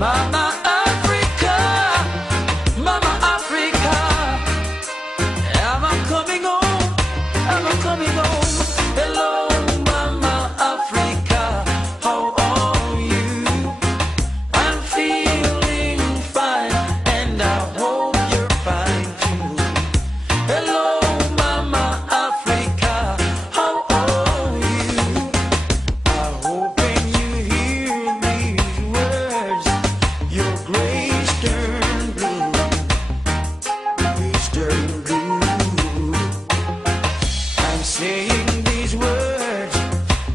Mama Africa, Mama Africa, am I coming home? Am I coming home? Hello, Mama Africa, how are you? I'm feeling fine, and I hope you're fine too. Hello, Mama Africa, how are you? I hope when you hear these words, your grace turn blue, grace turn blue. I'm saying these words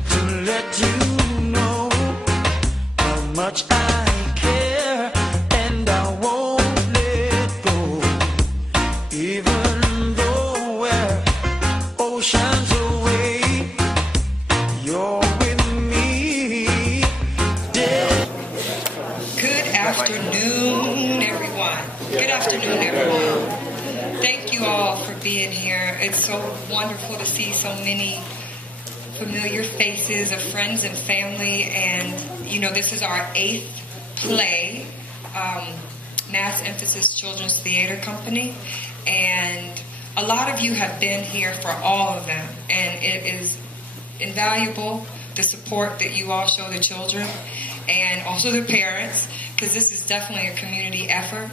to let you know how much I care, and I won't let go, even though we're oceans away. You're with me, dear. Good afternoon, everyone. Good afternoon, everyone. Thank you all for being here. It's so wonderful to see so many familiar faces of friends and family. And, you know, this is our 8th play, Mass Emphasis Children's Theater Company. And a lot of you have been here for all of them. And it is invaluable, the support that you all show the children and also the parents, because this is definitely a community effort.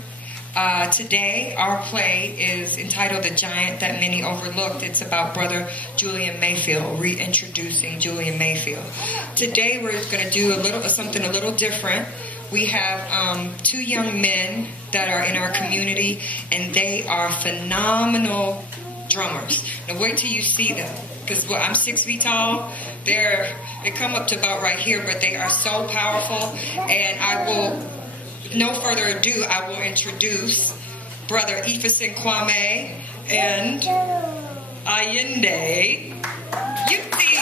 Today, our play is entitled The Giant That Many Overlooked. It's about Brother Julian Mayfield, reintroducing Julian Mayfield. Today, we're going to do something a little different. We have 2 young men that are in our community, and they are phenomenal drummers. Now, wait till you see them, because I'm 6 feet tall. They come up to about right here, but they are so powerful. And I will, no further ado, I will introduce Brother Ifesin Kwame and Ayinde Yuti.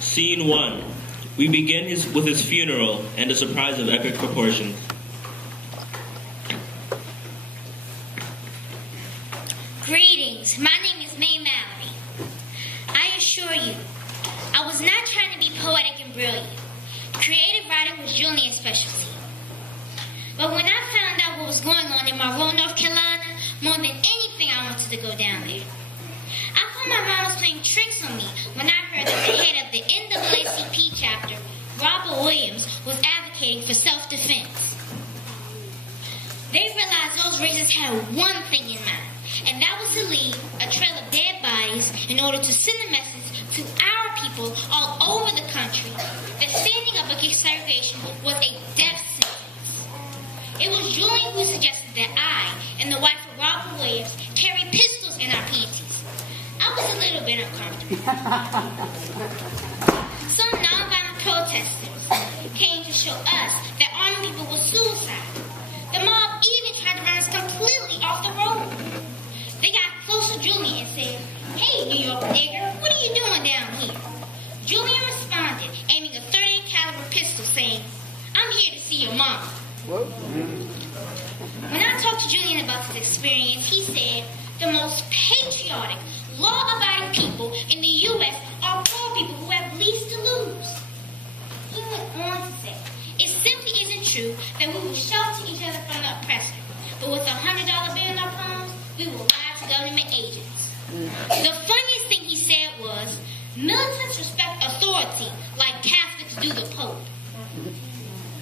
Scene 1. We begin with his funeral and a surprise of epic proportions. Greetings. My name is May Mallory. I assure you, I was not trying to be poetic and brilliant. Julian's specialty. But when I found out what was going on in Monroe, North Carolina, more than anything I wanted to go down there. I thought my mom was playing tricks on me when I heard that the head of the NAACP chapter, Robert Williams, was advocating for self-defense. They realized those racists had one thing in mind, and that was to leave a trail of dead bodies in order to send a message to our people all over the country that standing up against segregation was a death sentence. It was Julian who suggested that I and the wife of Robert Williams carry pistols in our panties. I was a little bit uncomfortable. Some nonviolent protesters came to show us that arming people was suicide. The mob even tried to run us completely off the road. They got close to Julian and said, "Hey, New York nigger, what are you doing down here?" Julian responded, aiming a .38 caliber pistol, saying, "I'm here to see your mom." When I talked to Julian about this experience, he said, "The most patriotic, law-abiding people in the U.S. are poor people who have least to lose." He went on to say, "It simply isn't true that we will shelter each other from the oppressor, but with $100 bill in our palms, we will lie to government agents." The funniest thing he said was, "Militants respect authority like Catholics do the Pope."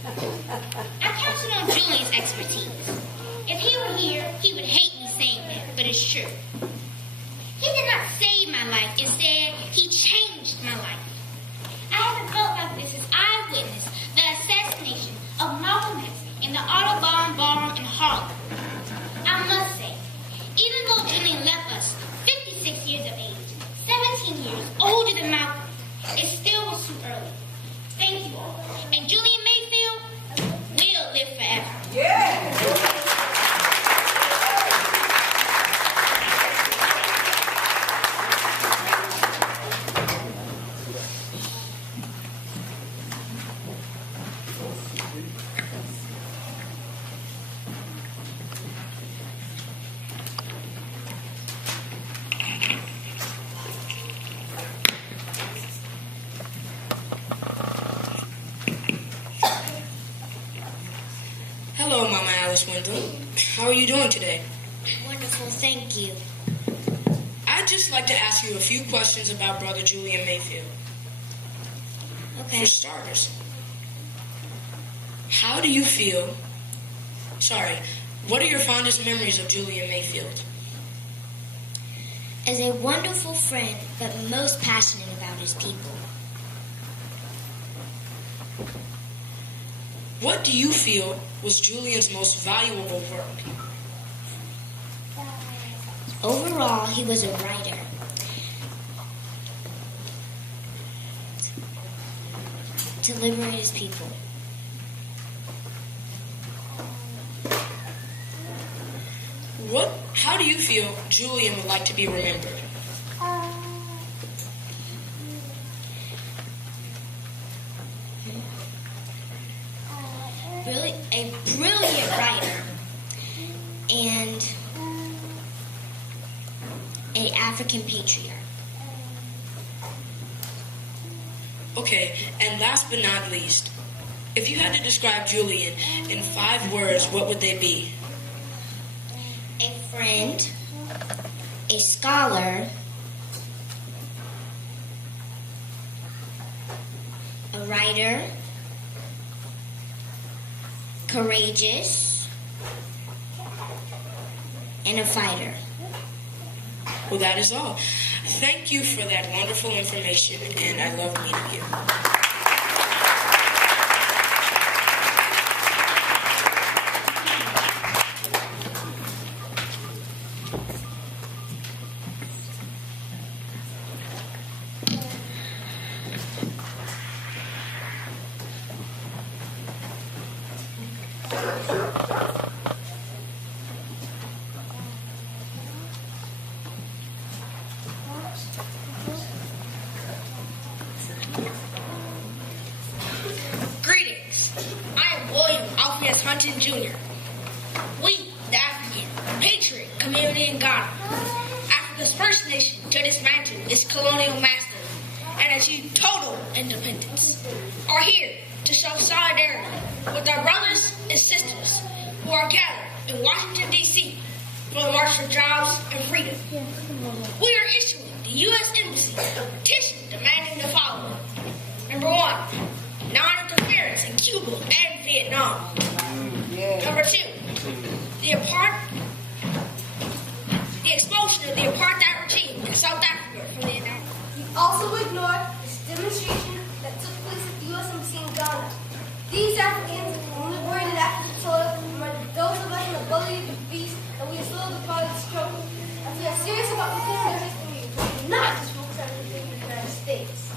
I counted on Julian's expertise. If he were here, he would hate me saying that, but it's true. He did not save my life. Instead, he changed my life. I haven't felt like this since I witnessed the assassination of Malcolm X in the Audubon Ballroom in Harlem. I must say, even though Julian left us 56 years of age, 17 years older than Malcolm, it still was too early. Thank you all. And Julian Mayfield will live forever. Hello, Mama Alice Wendell. How are you doing today? Wonderful, thank you. I'd just like to ask you a few questions about Brother Julian Mayfield. Okay. For starters, how do you feel... what are your fondest memories of Julian Mayfield? As a wonderful friend, but most passionate about his people. What do you feel was Julian's most valuable work? Overall, he was a writer. To liberate his people. How do you feel Julian would like to be remembered? Really, a brilliant writer and an African patriarch. Okay, and last but not least, if you had to describe Julian in 5 words, what would they be? A friend, a scholar, a writer, courageous, and a fighter. Well, that is all. Thank you for that wonderful information, and I love meeting you. Greetings. I am William Alpheus Huntington Jr. We, the African patriot community in Ghana, Africa's first nation to dismantle its colonial master and achieve total independence, are here to show solidarity with our brothers and sisters who are gathered in Washington, D.C. for the March for Jobs and Freedom. We are issuing the U.S. Embassy a petition demanding the following. Number 1, non-interference in Cuba and Vietnam. Number 2, the expulsion of the apartheid regime in South Africa from the United States. We also ignored this demonstration that took place at the U.S. Embassy in Ghana. These Africans only born in African soil and were those of us in the belly of the beast that we are still the part of the struggle. If we are serious about protecting our history, we do not just focus on protecting the United States.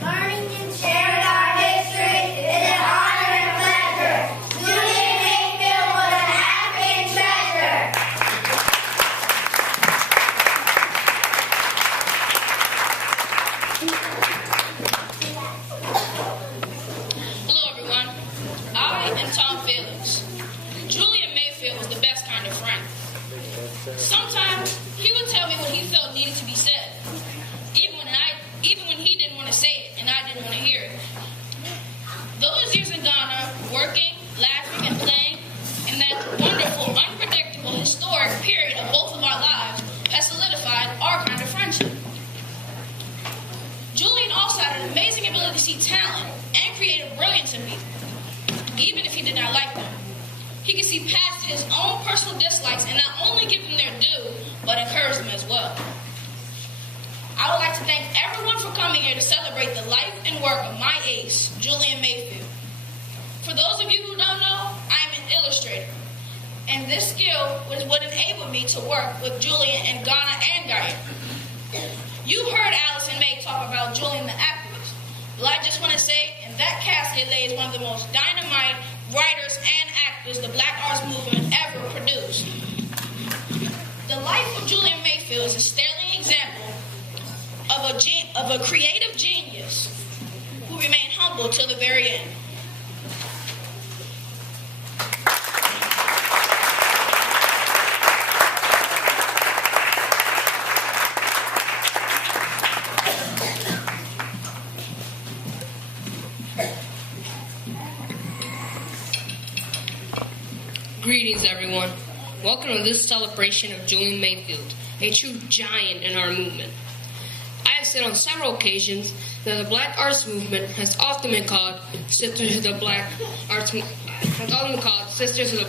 Learning and sharing our history is an honor and pleasure. Julian Mayfield was an African treasure. Hello, everyone. I am Tom Felix. Julian Mayfield was the best kind of friend. Sometimes he would tell me what he felt needed to be said, even when he didn't want to say it and I didn't want to hear it. Those years in Ghana, working, laughing, and playing, in that wonderful, unpredictable, historic period of both of our lives, has solidified our kind of friendship. Julian also had an amazing ability to see talent and creative brilliance in people, even if he did not like them. He could see past his own personal dislikes and not only give them their due, but encourage them as well. I would like to thank everyone for coming here to celebrate the life and work of my ace, Julian Mayfield. For those of you who don't know, I am an illustrator, and this skill was what enabled me to work with Julian in Ghana and Guyana. You heard Alice and May talk about Julian the activist. Well, I just want to say, in that casket lays one of the most dynamite writers and actors the Black Arts Movement ever produced. The life of Julian Mayfield is a sterling example of a creative genius who remained humble till the very end. Greetings, everyone. Welcome to this celebration of Julian Mayfield, a true giant in our movement. I have said on several occasions that the Black Arts Movement has often been called Sisters of the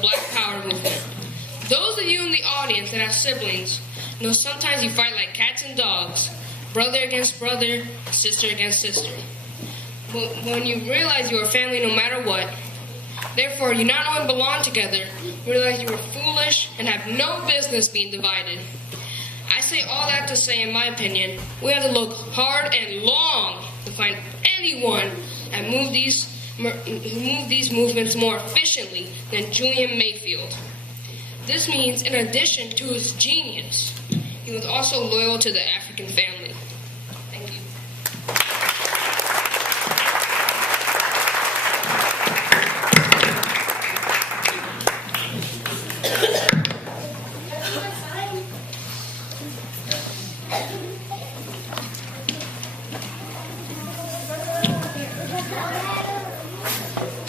Black Power Movement. Those of you in the audience that have siblings know sometimes you fight like cats and dogs, brother against brother, sister against sister. But when you realize you are family no matter what, therefore you not only belong together, you realize you are foolish and have no business being divided. I say all that to say, in my opinion, we have to look hard and long to find anyone that move these movements more efficiently than Julian Mayfield. This means, in addition to his genius, he was also loyal to the African family. Thank you.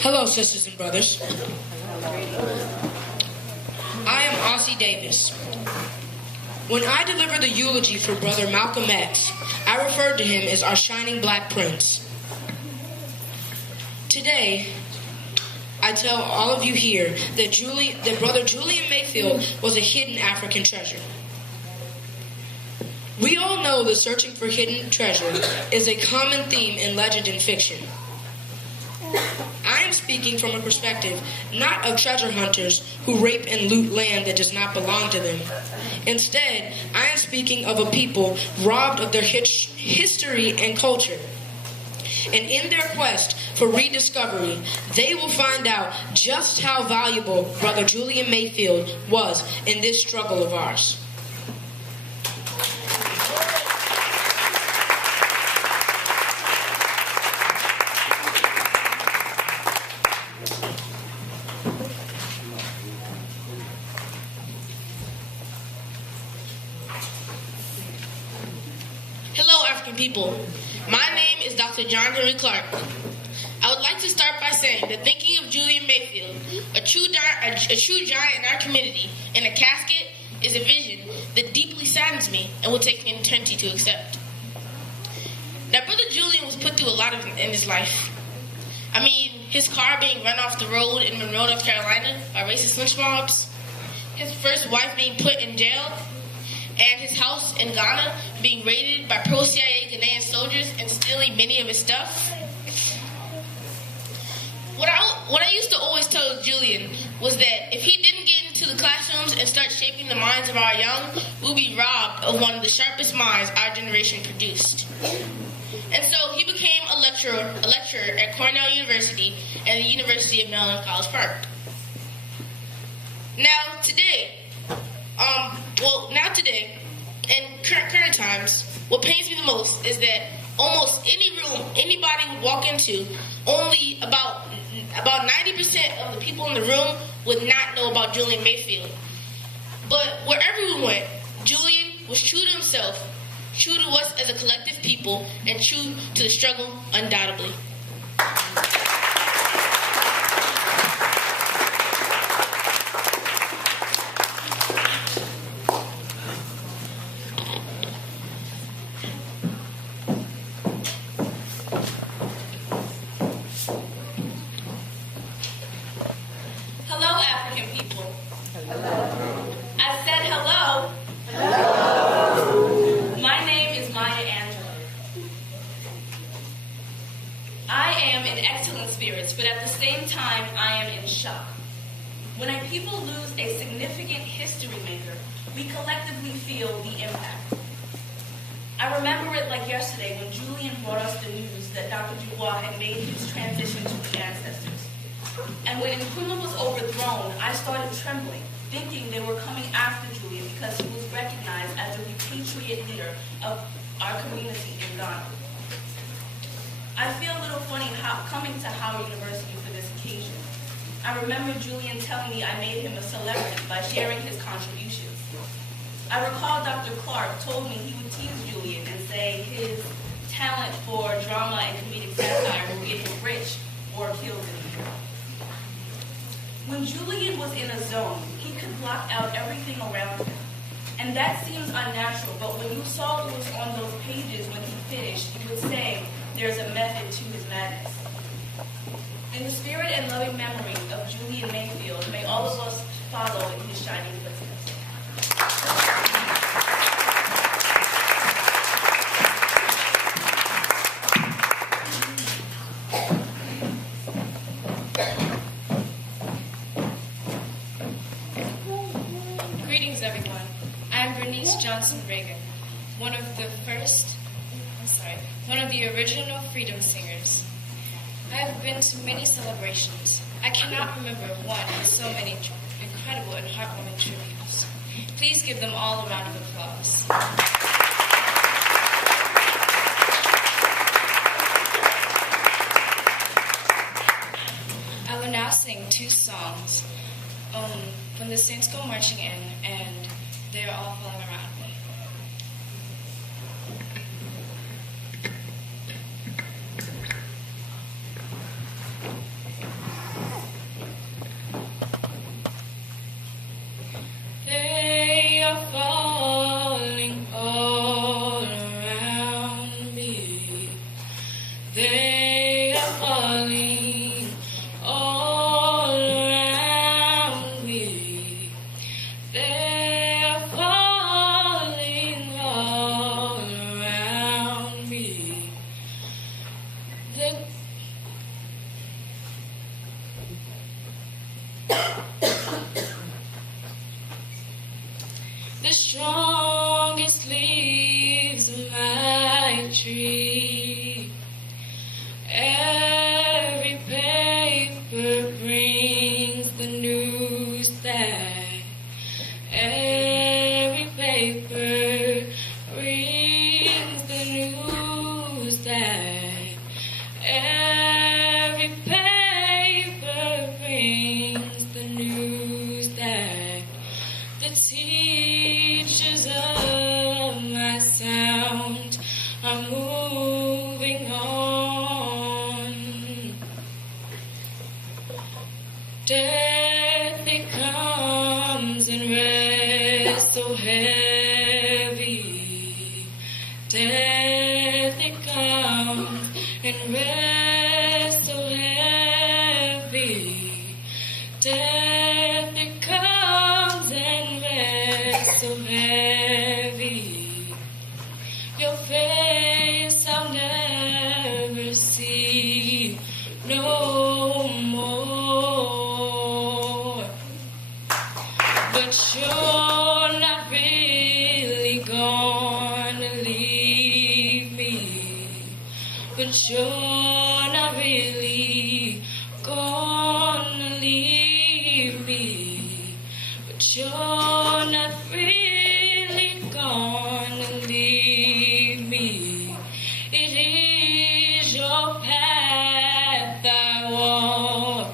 Hello, sisters and brothers. I am Ossie Davis. When I delivered the eulogy for Brother Malcolm X, I referred to him as our shining black prince. Today, I tell all of you here that Brother Julian Mayfield was a hidden African treasure. We all know that searching for hidden treasure is a common theme in legend and fiction. I am speaking from a perspective not of treasure hunters who rape and loot land that does not belong to them. Instead, I am speaking of a people robbed of their history and culture. And in their quest for rediscovery, they will find out just how valuable Brother Julian Mayfield was in this struggle of ours. people. My name is Dr. John Henry Clark. I would like to start by saying that thinking of Julian Mayfield, a true giant in our community, in a casket, is a vision that deeply saddens me and will take me an eternity to accept. Now, Brother Julian was put through a lot in his life. I mean, his car being run off the road in Monroe, North Carolina by racist lynch mobs, his first wife being put in jail, and his house in Ghana being raided by pro-CIA Ghanaian soldiers and stealing many of his stuff. What I used to always tell Julian was that if he didn't get into the classrooms and start shaping the minds of our young, we'll be robbed of one of the sharpest minds our generation produced. And so he became a lecturer at Cornell University and the University of Maryland, College Park. Now today, in current times, what pains me the most is that almost any room anybody would walk into, only about 90% of the people in the room would not know about Julian Mayfield. But wherever we went, Julian was true to himself, true to us as a collective people, and true to the struggle undoubtedly. Hello, African people. Hello. I said hello. My name is Maya Angelou. I am in excellent spirits, but at the same time, I am in shock. When a people lose a significant history maker, we collectively feel the impact. I remember it like yesterday when Julian brought us the news that Dr. Dubois had made his transition to the ancestors. And when Nkrumah was overthrown, I started trembling, thinking they were coming after Julian because he was recognized as the repatriate leader of our community in Ghana. I feel a little funny coming to Howard University for this occasion. I remember Julian telling me I made him a celebrity by sharing his contributions. I recall Dr. Clark told me he would tease Julian and say his talent for drama and comedic satire will get him rich or killed him. When Julian was in a zone, he could block out everything around him. And that seems unnatural, but when you saw what was on those pages when he finished, you would say there's a method to his madness. In the spirit and loving memory of Julian Mayfield, may all of us follow in his shining footsteps. Greetings, everyone. I'm Bernice Johnson Reagan, one of the original freedom singers. I have been to many celebrations. I cannot remember one with so many incredible and heartwarming tributes. Please give them all a round of applause. I will now sing two songs when the Saints go marching in and they're all falling around me. They are falling all around me. They are falling all around me. They are falling all around me. The strongest leaves my tree. Every paper brings the news that every paper brings the news that every paper brings the news that the teachers so heavy. Death it comes and rests so heavy. Death it comes and rests so heavy. Your face I'll never see no more. But you're not really gonna leave me. But you're not really gonna leave me. But you're not really gonna leave me. It is your path I walk.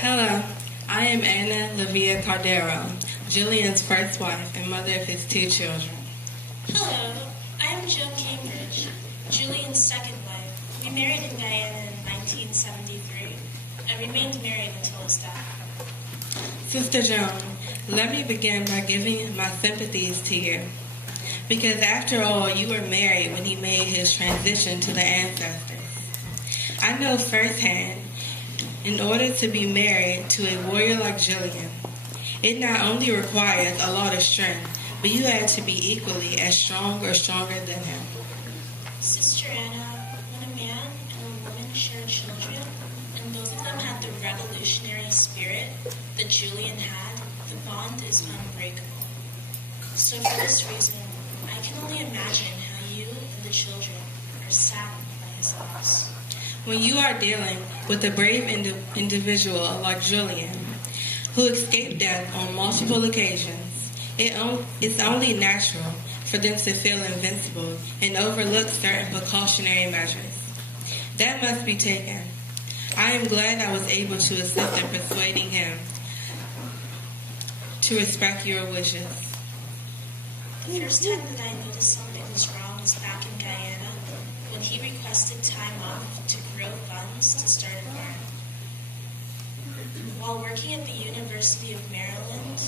Hello, I am Anna Lavia Cardero, Julian's first wife and mother of his 2 children. Hello, I am Joan Cambridge, Julian's second wife. We married in Guyana in 1973 and remained married until his death. Sister Joan, let me begin by giving my sympathies to you. Because after all, you were married when he made his transition to the ancestors. I know firsthand, in order to be married to a warrior like Julian, it not only requires a lot of strength, but you had to be equally as strong or stronger than him. Sister Anna, when a man and a woman share children, and both of them had the revolutionary spirit that Julian had, the bond is unbreakable. So for this reason, I can only imagine how you and the children are saddened by his loss. When you are dealing with a brave individual like Julian, who escaped death on multiple occasions, it's only natural for them to feel invincible and overlook certain precautionary measures. That must be taken. I am glad I was able to assist in persuading him to respect your wishes. The first time that I noticed something was wrong was back in Guyana, when he requested time off to grow funds to start a farm. While working at the University of Maryland,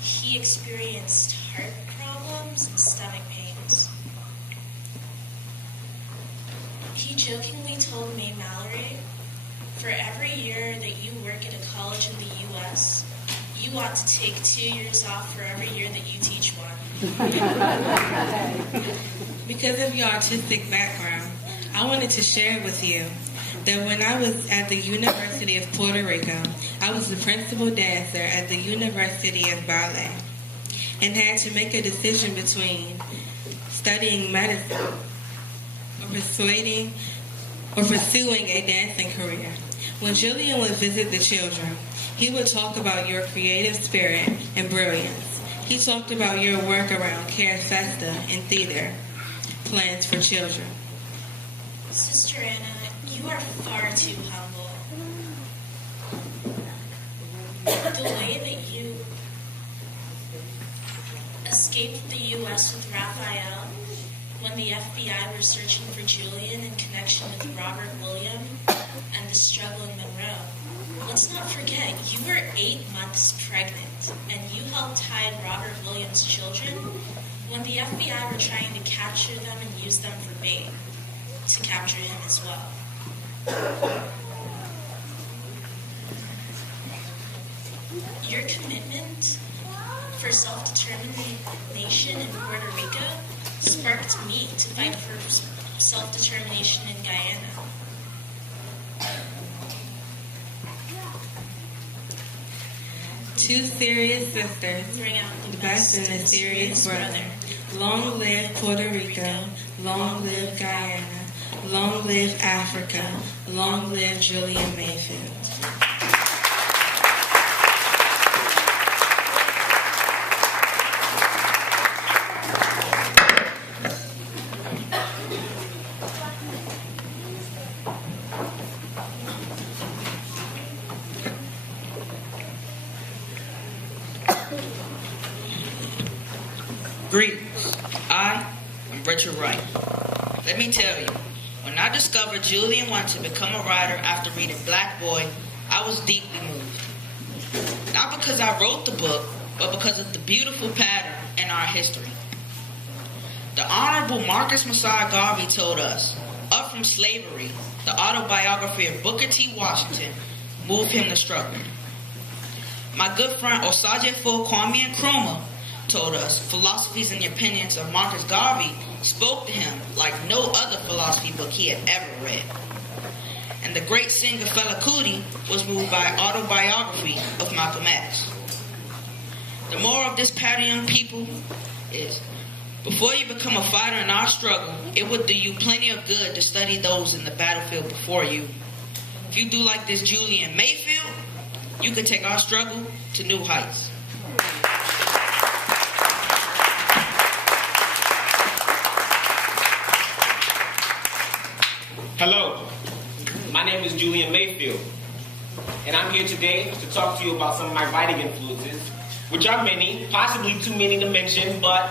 he experienced heart problems and stomach pains. He jokingly told May Mallory, "For every year that you work at a college in the U.S., you ought to take 2 years off for every year that you teach one." Because of your artistic background, I wanted to share with you that when I was at the University of Puerto Rico, I was the principal dancer at the University of Ballet and had to make a decision between studying medicine or pursuing a dancing career. When Julian would visit the children, he would talk about your creative spirit and brilliance. He talked about your work around Care Festa and theater plans for children. Sister Anna, you are far too humble. The way that you escaped the U.S. with Raphael when the FBI were searching for Julian in connection with Robert William and the struggle in Monroe. Let's not forget, you were 8 months pregnant, and you helped hide Robert Williams' children when the FBI were trying to capture them and use them for bait to capture him as well. Your commitment for self-determination in Puerto Rico sparked me to fight for self-determination in Guyana. Two serious sisters, Bring out the best in a serious brother. Long live Puerto Rico, long live Guyana, long live Africa, long live Julian Mayfield. Greetings. I am Richard Wright. Let me tell you, when I discovered Julian wanted to become a writer after reading Black Boy, I was deeply moved. Not because I wrote the book, but because of the beautiful pattern in our history. The Honorable Marcus Messiah Garvey told us, Up from Slavery, the autobiography of Booker T. Washington, moved him to struggle. My good friend Osagyefo Kwame Nkrumah told us philosophies and opinions of Marcus Garvey spoke to him like no other philosophy book he had ever read. And the great singer Fela Kuti was moved by autobiography of Malcolm X. The moral of this pattern, young people, is before you become a fighter in our struggle, it would do you plenty of good to study those in the battlefield before you. If you do like this Julian Mayfield, you could take our struggle to new heights. Hello, my name is Julian Mayfield, and I'm here today to talk to you about some of my writing influences, which are many, possibly too many to mention, but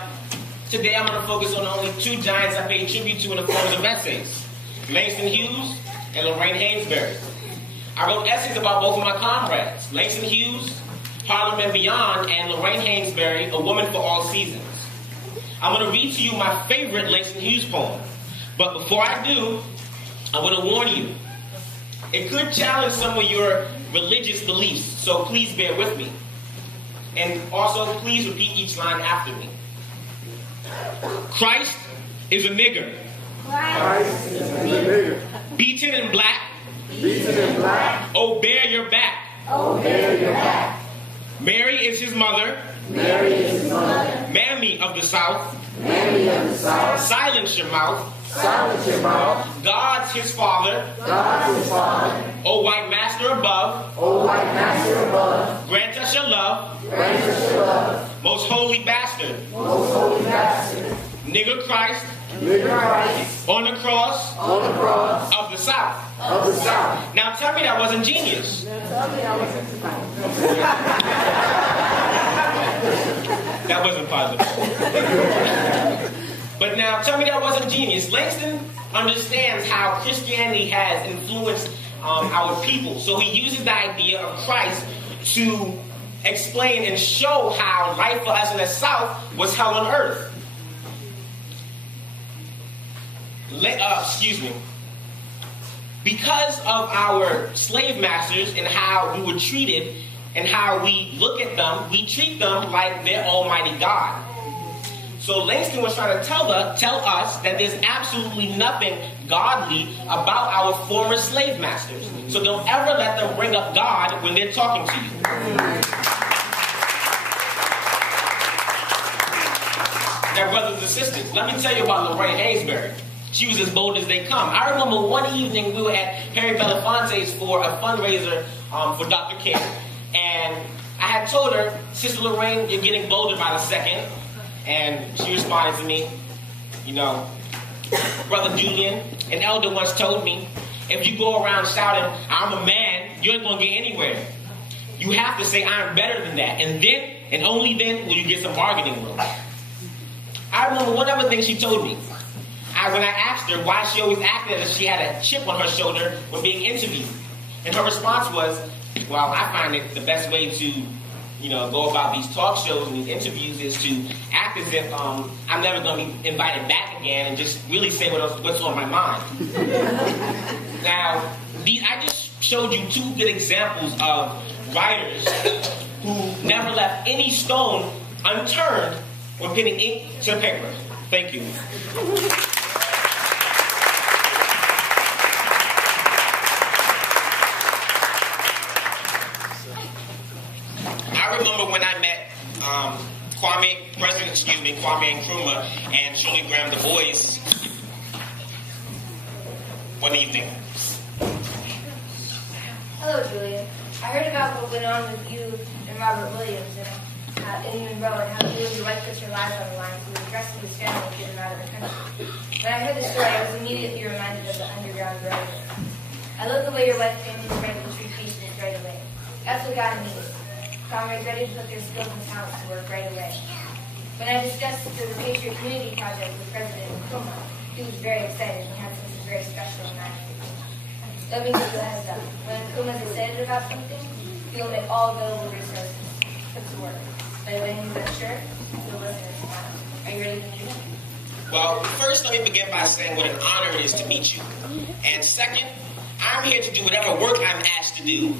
today I'm going to focus on only two giants I pay tribute to in the forms of essays, Langston Hughes and Lorraine Hainsbury. I wrote essays about both of my comrades, Langston Hughes, Harlem and Beyond, and Lorraine Hainsbury, A Woman for All Seasons. I'm going to read to you my favorite Langston Hughes poem, but before I do, I want to warn you, it could challenge some of your religious beliefs, so please bear with me. And also, please repeat each line after me. Christ is a nigger. Christ is a nigger. Beaten in black. Beaten in black. Oh, bear your back. Oh, bear your back. Mary is his mother. Mary is his mother. Mammy of the South. Mammy of the South. Silence your mouth. Silence your mouth. God's his father. God's his father. O white master above. O white master above. Grant us your love. Grant us your love. Most holy bastard. Most holy bastard. Nigger Christ. Nigger Christ. On the cross. On the cross. Of the South. Of the South. Now tell me that wasn't genius. That wasn't positive. But now tell me that wasn't genius. Langston understands how Christianity has influenced our people. So he uses the idea of Christ to explain and show how life for us in the South was hell on earth. Because of our slave masters and how we were treated and how we look at them, we treat them like they're Almighty God. So Langston was trying to tell us that there's absolutely nothing godly about our former slave masters. So don't ever let them bring up God when they're talking to you. Now, brothers and sisters, let me tell you about Lorraine Haysbury. She was as bold as they come. I remember one evening we were at Harry Belafonte's for a fundraiser for Dr. King. And I had told her, Sister Lorraine, you're getting bolder by the second. And she responded to me, you know, Brother Julian, an elder once told me, if you go around shouting, I'm a man, you ain't going to get anywhere. You have to say, I'm better than that. And then, and only then, will you get some bargaining room. I remember one other thing she told me. When I asked her why she always acted as if she had a chip on her shoulder when being interviewed. And her response was, well, I find it the best way to, go about these talk shows and these interviews is to act as if I'm never going to be invited back again and just really say what's on my mind. Now, I just showed you two good examples of writers who never left any stone unturned when putting ink to paper. Thank you. I remember when I met Kwame Nkrumah and Shirley Graham Du Bois one evening. Hello, Julian. I heard about what went on with you and Robert Williams in Monroe and how you and your wife put your lives on the line to address his family and get him out of the country. When I heard the story, I was immediately reminded of the Underground Railroad. I love the way your wife came to the to treat patients right away. That's what Ghana needs. Comrades ready to put their skills and talents to work right away. When I discussed the Patriot Community Project with President Nkrumah, he was very excited and had something very special in mind. Let me give you a heads up. When Nkrumah is excited about something, he will make all available resources put to work. By when he's unsure, he'll listen and smile. Are you ready to do that? Well, first let me begin by saying what an honor it is to meet you. And second, I'm here to do whatever work I'm asked to do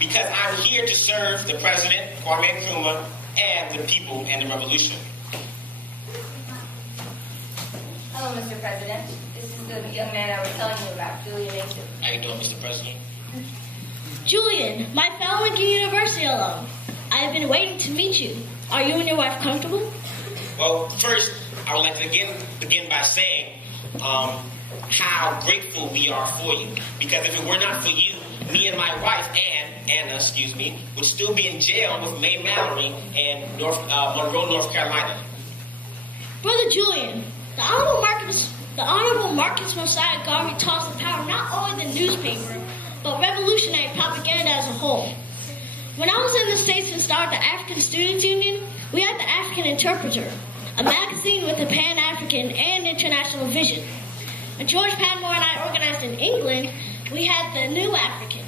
because I'm here to serve the President, Kwame Nkrumah, and the people and the revolution. Hello, Mr. President. This is the young man I was telling you about, Julian Mayfield. How you doing, Mr. President? Julian, my fellow Lincoln University alum. I have been waiting to meet you. Are you and your wife comfortable? Well, first, I would like to begin by saying how grateful we are for you. Because if it were not for you, me and my wife, Anna, would still be in jail with May Mallory in Monroe, North Carolina. Brother Julian, the Honorable Marcus Mosiah Garvey tossed the power not only the newspaper, but revolutionary propaganda as a whole. When I was in the States and started the African Students Union, we had the African Interpreter, a magazine with a Pan-African and international vision. When George Padmore and I organized in England, we had the New African.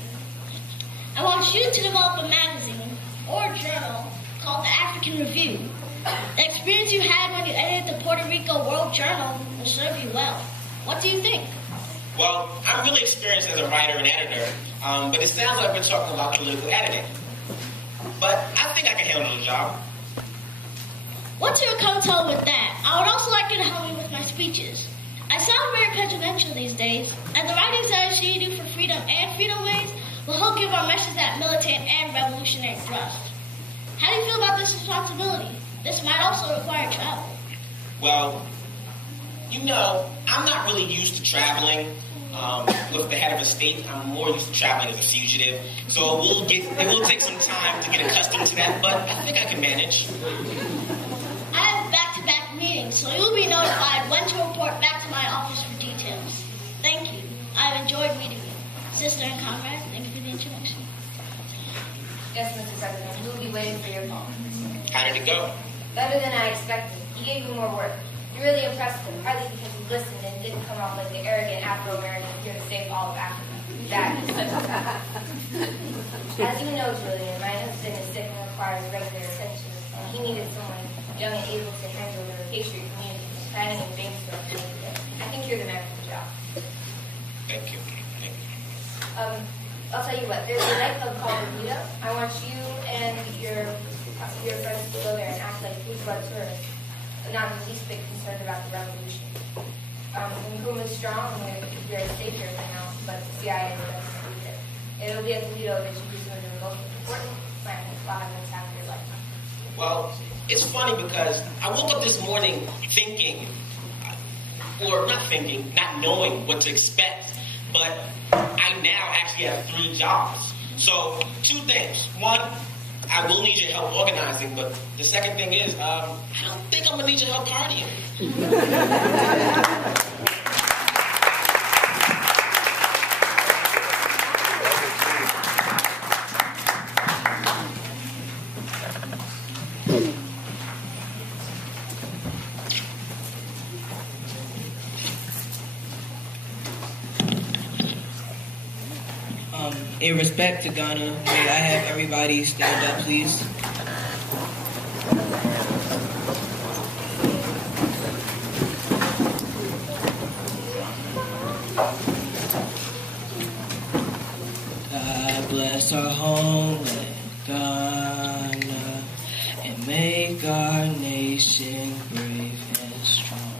I want you to develop a magazine or journal called the African Review. The experience you had when you edited the Puerto Rico World Journal will serve you well. What do you think? Well, I'm really experienced as a writer and editor, but it sounds like we're talking about political editing. But I think I can handle the job. What's your co-tell with that? I would also like you to help me with my speeches. I sound very presidential these days, and the writings that I see you do for freedom and freedom ways will help give our message that militant and revolutionary thrust. How do you feel about this responsibility? This might also require travel. Well, I'm not really used to traveling with the head of a state. I'm more used to traveling as a fugitive. So it will take some time to get accustomed to that, but I think I can manage. I have back-to-back meetings, so you'll be notified when to report back to my office for details. Thank you. I've enjoyed meeting you. Sister and comrade, thank you for the introduction. Yes, Mr. President, we will be waiting for your call. How did it go? Better than I expected. He gave you more work. You really impressed him, partly because he listened and didn't come off like the arrogant Afro-American here to save all of Africa. That is such a fact. As you know, Julian, my husband is sick and requires regular attention, and he needed someone young and able to handle the Patriot community, planning and things for us. I think you're the man for the job. Thank you. I'll tell you what, there's a nightclub called Lido. I want you and your friends to go there and act like blue-blood tourists, but not in the least bit concerned about the revolution. The room is strong, and we are safe here for now, but the CIA doesn't believe it. It'll be at the Lido that you do some of the most important planning while I'm attack your life. Well, it's funny because I woke up this morning thinking, or not knowing what to expect, but I now actually have 3 jobs. So, 2 things. One, I will need your help organizing, but the second thing is, I don't think I'm going to need your help partying. In respect to Ghana, may I have everybody stand up, please? God bless our homeland, Ghana, and make our nation brave and strong.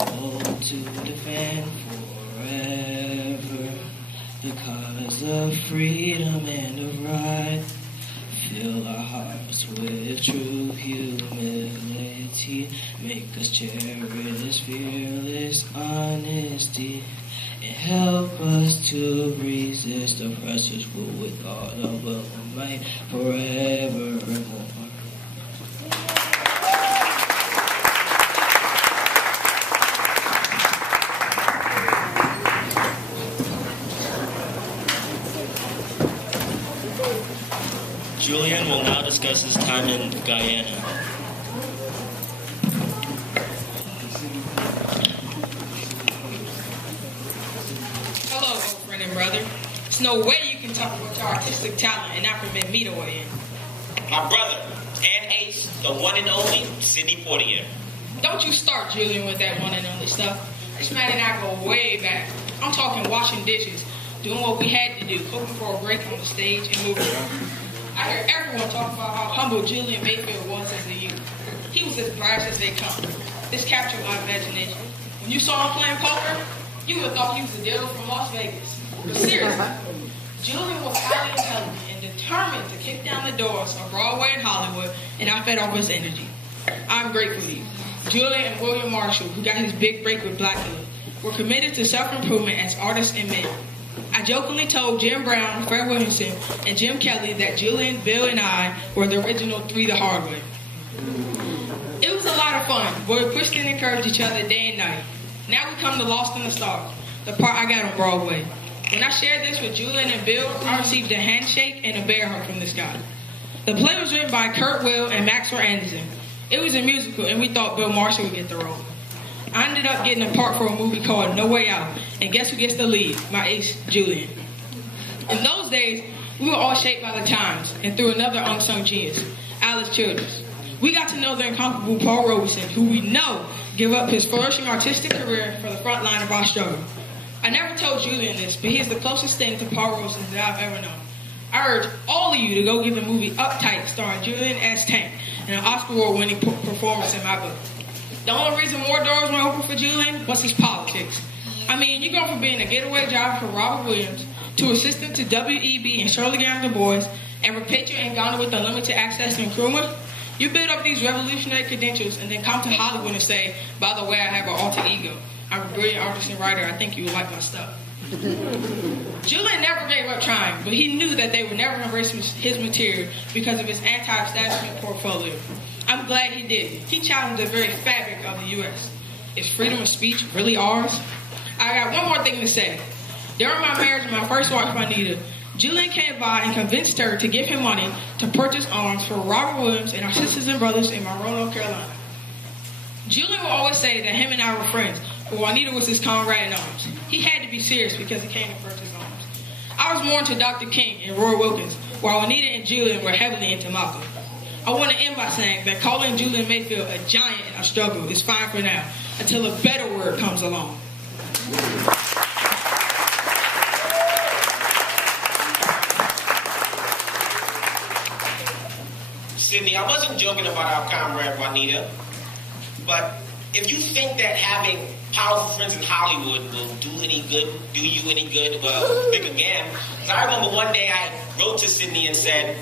Hold to defend forever the cause of freedom and of right. Fill our hearts with true humility. Make us cherish fearless honesty. And help us to resist oppressors' rule with all of our might forevermore. Julian will now discuss his time in Guyana. Hello, old friend and brother. There's no way you can talk about your artistic talent and not permit me to weigh in. My brother, and Ace, the one and only Sidney Portier. Don't you start, Julian, with that one and only stuff. This man and I go way back. I'm talking washing dishes, doing what we had to do, hoping for a break on the stage and moving around. I hear everyone talk about how humble Julian Mayfield was as a youth. He was as brash as they come. This captured my imagination. When you saw him playing poker, you would have thought he was a dealer from Las Vegas. But seriously, Julian was highly intelligent and determined to kick down the doors of Broadway and Hollywood, and I fed off his energy. I'm grateful to you. Julian and William Marshall, who got his big break with Blackwood, were committed to self-improvement as artists and men. I jokingly told Jim Brown, Fred Williamson, and Jim Kelly that Julian, Bill, and I were the original 3 the hard way. It was a lot of fun, but we pushed and encouraged each other day and night. Now we come to Lost in the Stars, the part I got on Broadway. When I shared this with Julian and Bill, I received a handshake and a bear hug from this guy. The play was written by Kurt Will and Maxwell Anderson. It was a musical, and we thought Bill Marshall would get the role. I ended up getting a part for a movie called No Way Out, and guess who gets the lead? My ace, Julian. In those days, we were all shaped by the times, and through another unsung genius, Alice Childress. We got to know the incomparable Paul Robeson, who we know gave up his flourishing artistic career for the front line of our struggle. I never told Julian this, but he is the closest thing to Paul Robeson that I've ever known. I urge all of you to go give the movie Uptight, starring Julian as Tank, and an Oscar Award-winning performance in my book. The only reason more doors were open for Julian was his politics. I mean, you go from being a getaway driver for Robert Williams to assistant to W.E.B. and Shirley Graham Du Bois and repatriate in Ghana with unlimited access to Nkrumah. You build up these revolutionary credentials and then come to Hollywood and say, by the way, I have an alter ego. I'm a brilliant artist and writer. I think you would like my stuff. Julian never gave up trying, but he knew that they would never embrace his material because of his anti-establishment portfolio. I'm glad he did. He challenged the very fabric of the U.S. Is freedom of speech really ours? I got one more thing to say. During my marriage with my first wife, Juanita, Julian came by and convinced her to give him money to purchase arms for Robert Williams and our sisters and brothers in Monroe, North Carolina. Julian would always say that him and I were friends, but Juanita was his comrade in arms. He had to be serious because he came to purchase arms. I was more into Dr. King and Roy Wilkins, while Juanita and Julian were heavily into Malcolm. I want to end by saying that calling Julian Mayfield a giant in our struggle is fine for now, until a better word comes along. Sydney, I wasn't joking about our comrade Juanita, but if you think that having powerful friends in Hollywood will do you any good, well, think again. I remember one day I wrote to Sydney and said,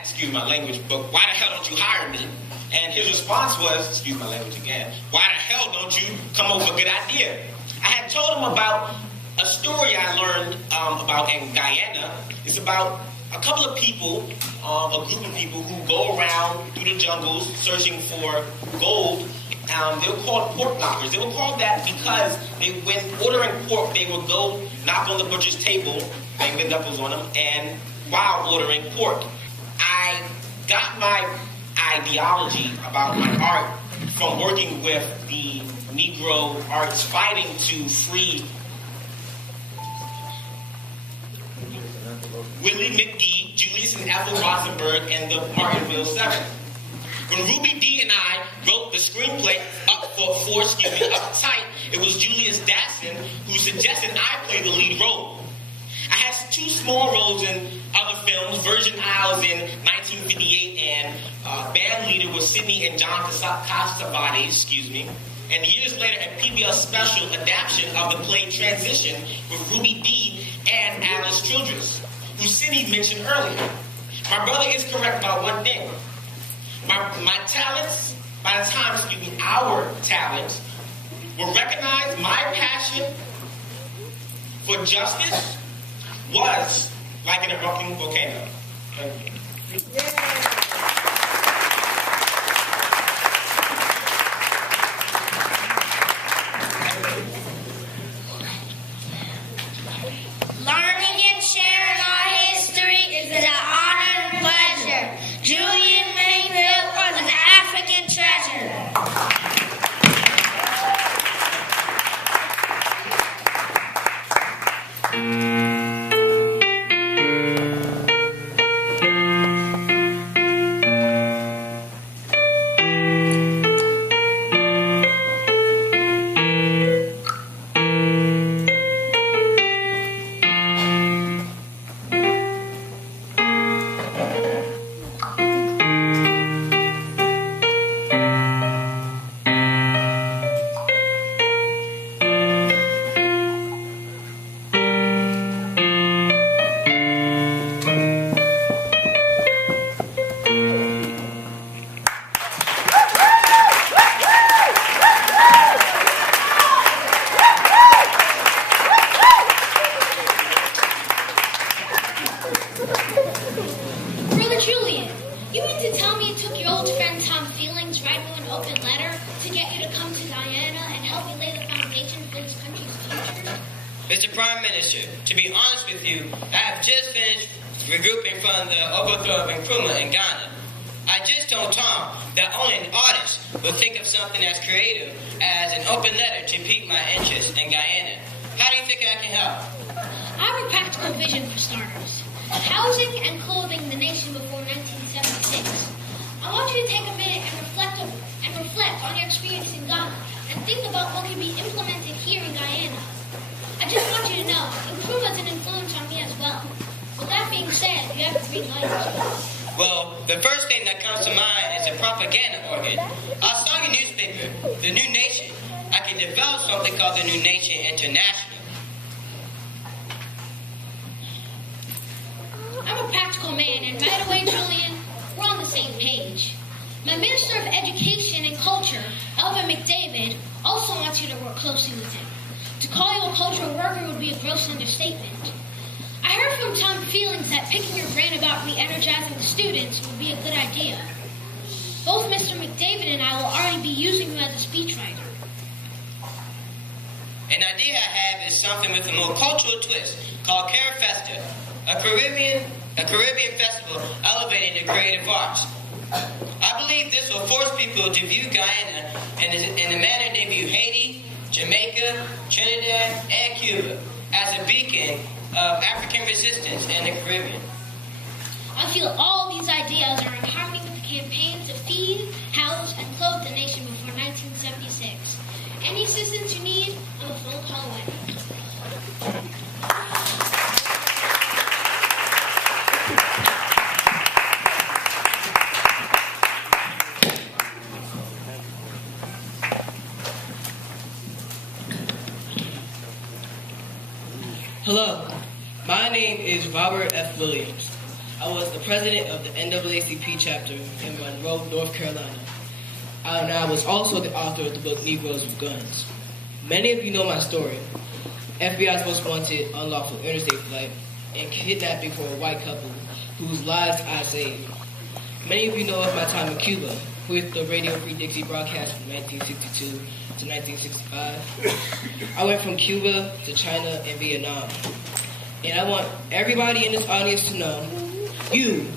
excuse my language, but why the hell don't you hire me? And his response was, excuse my language again, why the hell don't you come up with a good idea? I had told him about a story I learned about in Guyana. It's about a couple of people, a group of people who go around through the jungles searching for gold. They were called pork knockers. They were called that because when ordering pork, they would go knock on the butcher's table, bang the knuckles on them, and while ordering pork. I got my ideology about my art from working with the Negro arts fighting to free Willie McGee, Julius and Ethel Rosenberg, and the Martinville Seven. When Ruby D and I wrote the screenplay Uptight, it was Julius Dassin who suggested I play the lead role. I had two small roles in other films, Virgin Isles in 1958, and band leader was Sidney and John Cassavetes, and years later a PBS special adaptation of the play Transition with Ruby D and Alice Childress, who Sidney mentioned earlier. My brother is correct about one thing. My talents, our talents, were recognized. My passion for justice was like an erupting volcano. Thank you. Learning and sharing our history is an honor and pleasure. Julian Mayfield was an African treasure. Brother Julian, you mean to tell me it took your old friend Tom Feelings writing you an open letter to get you to come to Guyana and help you lay the foundation for this country's future? Mr. Prime Minister, to be honest with you, I have just finished regrouping from the overthrow of Nkrumah in Ghana. I just told Tom that only an artist would think of something as creative as an open letter to pique my interest in Guyana. How do you think I can help? I have a practical vision for starters. Housing and clothing the nation before 1976. I want you to take a minute and reflect on your experience in Ghana and think about what can be implemented here in Guyana. I just want you to know, Nkrumah is an influence on me as well. With that being said, you have the green light. Well, the first thing that comes to mind is a propaganda organ. I'll start a newspaper, The New Nation, I can develop something called the New Nation International. I'm a practical man, and right away, Julian, we're on the same page. My Minister of Education and Culture, Elvin McDavid, also wants you to work closely with him. To call you a cultural worker would be a gross understatement. I heard from Tom Feelings that picking your brain about re-energizing the students would be a good idea. Both Mr. McDavid and I will already be using you as a speechwriter. An idea I have is something with a more cultural twist called Cara Festa, a Caribbean festival elevating the creative arts. I believe this will force people to view Guyana in the manner they view Haiti, Jamaica, Trinidad, and Cuba as a beacon of African resistance in the Caribbean. I feel all these ideas are in harmony with the campaigns to feed, house, and clothe the nation before 1976. Any assistance you need, I'm a phone call away. Hello, my name is Robert F. Williams. I was the president of the NAACP chapter in Monroe, North Carolina. And I was also the author of the book Negroes with Guns. Many of you know my story. FBI's most wanted unlawful interstate flight and kidnapping for a white couple whose lives I saved. Many of you know of my time in Cuba with the Radio Free Dixie broadcast from 1962 to 1965. I went from Cuba to China and Vietnam. And I want everybody in this audience to know, you,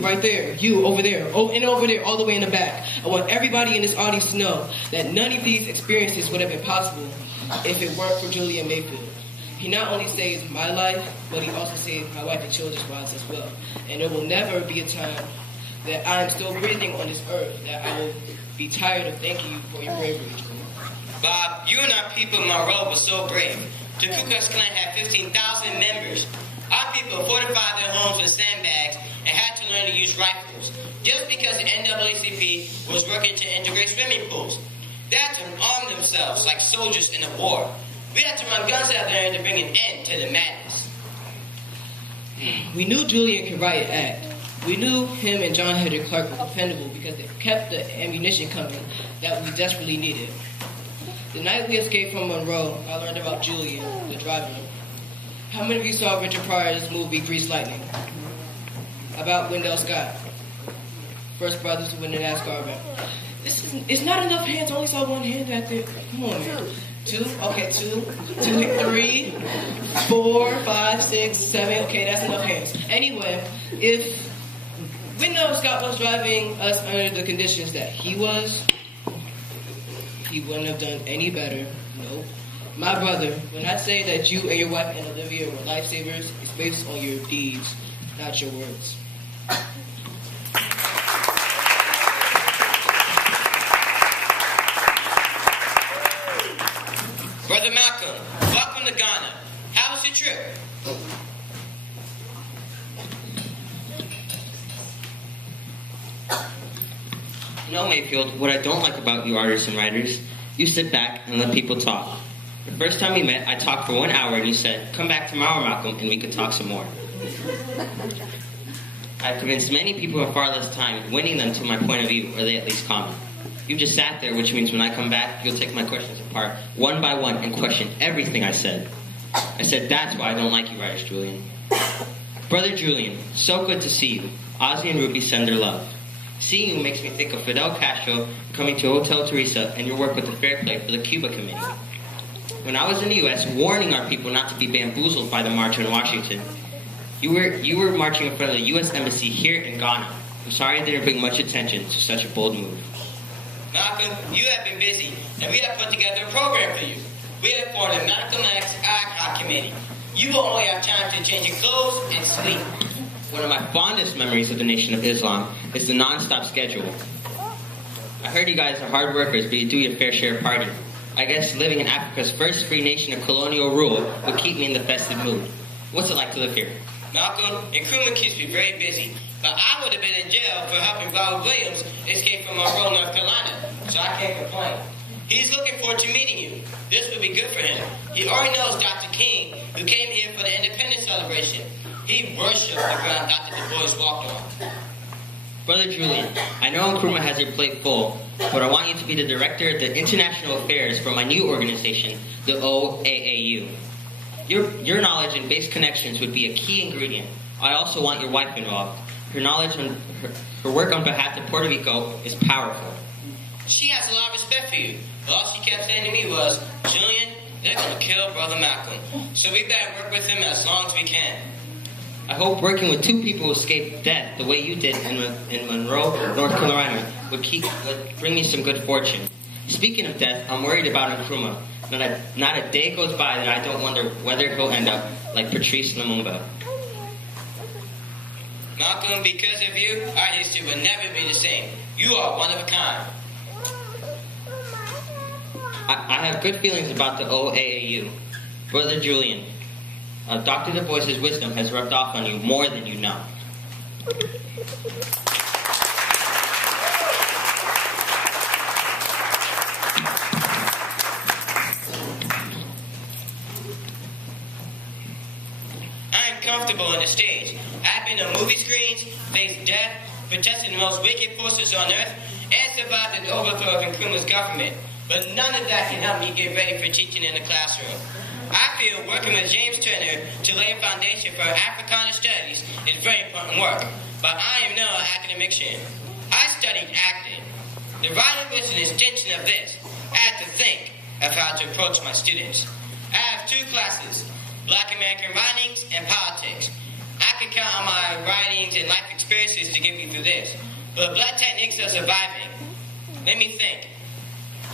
right there, you over there, and over there, all the way in the back. I want everybody in this audience to know that none of these experiences would have been possible if it weren't for Julian Mayfield. He not only saved my life, but he also saved my wife and children's lives as well. And there will never be a time that I am still breathing on this earth that I will be tired of thanking you for your bravery. Bob, you and our people in Monroe were so brave. The Ku Klux Klan had 15,000 members. Our people fortified their homes with sandbags and had to learn to use rifles just because the NAACP was working to integrate swimming pools. They had to arm themselves like soldiers in a war. We had to run guns out there to bring an end to the madness. We knew Julian could write and act. We knew him and John Henry Clark were dependable because they kept the ammunition coming that we desperately needed. The night we escaped from Monroe, I learned about Julian, the driver. How many of you saw Richard Pryor's movie Grease Lightning? About Wendell Scott, first brothers to win the NASCAR event. It's not enough hands. I only saw one hand back there. Come on, man. Two. Okay, two, 3, 4, 5, 6, 7. Okay, that's enough hands. Anyway, if Wendell Scott was driving us under the conditions that he was, he wouldn't have done any better. Nope. My brother, when I say that you and your wife and Olivia were lifesavers, it's based on your deeds, not your words. Brother Malcolm, welcome to Ghana. How was your trip? No, Mayfield, what I don't like about you artists and writers, you sit back and let people talk. The first time we met, I talked for 1 hour and you said, come back tomorrow, Malcolm, and we could talk some more. I've convinced many people in far less time, winning them to my point of view, or they at least comment. You just sat there, which means when I come back, you'll take my questions apart one by one and question everything I said. I said, that's why I don't like you writers, Julian. Brother Julian, so good to see you. Ozzy and Ruby send their love. Seeing you makes me think of Fidel Castro coming to Hotel Teresa and your work with the Fair Play for the Cuba Committee. When I was in the U.S., warning our people not to be bamboozled by the march in Washington, you were marching in front of the U.S. Embassy here in Ghana. I'm sorry I didn't bring much attention to such a bold move. Malcolm, you have been busy, and we have put together a program for you. We have formed a Malcolm X ad committee. You will only have time to change your clothes and sleep. One of my fondest memories of the Nation of Islam is the non-stop schedule. I heard you guys are hard workers, but you do your fair share of partying. I guess living in Africa's first free nation of colonial rule would keep me in the festive mood. What's it like to live here? Malcolm, recruitment keeps me very busy, but I would have been in jail for helping Robert Williams escape from Monroe, North Carolina, so I can't complain. He's looking forward to meeting you. This will be good for him. He already knows Dr. King, who came here for the independence celebration. He worshipped the ground Dr. Du Bois walked on. Brother Julian, I know Nkrumah has your plate full, but I want you to be the director of the international affairs for my new organization, the OAAU. Your knowledge and base connections would be a key ingredient. I also want your wife involved. Her knowledge and her work on behalf of Puerto Rico is powerful. She has a lot of respect for you, but all she kept saying to me was, Julian, they're going to kill Brother Malcolm, so we better work with him as long as we can. I hope working with two people who escaped death the way you did in Monroe, North Carolina, would bring me some good fortune. Speaking of death, I'm worried about Nkrumah. Not a day goes by that I don't wonder whether he'll end up like Patrice Lumumba. Malcolm, because of you, our history will never be the same. You are one of a kind. I have good feelings about the OAAU. Brother Julian, Dr. Du Bois' wisdom has rubbed off on you more than you know. I'm comfortable on the stage. I've been on movie screens, faced death, protested the most wicked forces on earth, and survived the overthrow of Nkrumah's government. But none of that can help me get ready for teaching in the classroom. I feel working with James Turner to lay a foundation for Africana studies is very important work, but I am no academician. I studied acting. The writing was an extension of this. I had to think of how to approach my students. I have two classes, Black American Writings and Politics. I can count on my writings and life experiences to get me through this, but Black techniques are surviving. Let me think.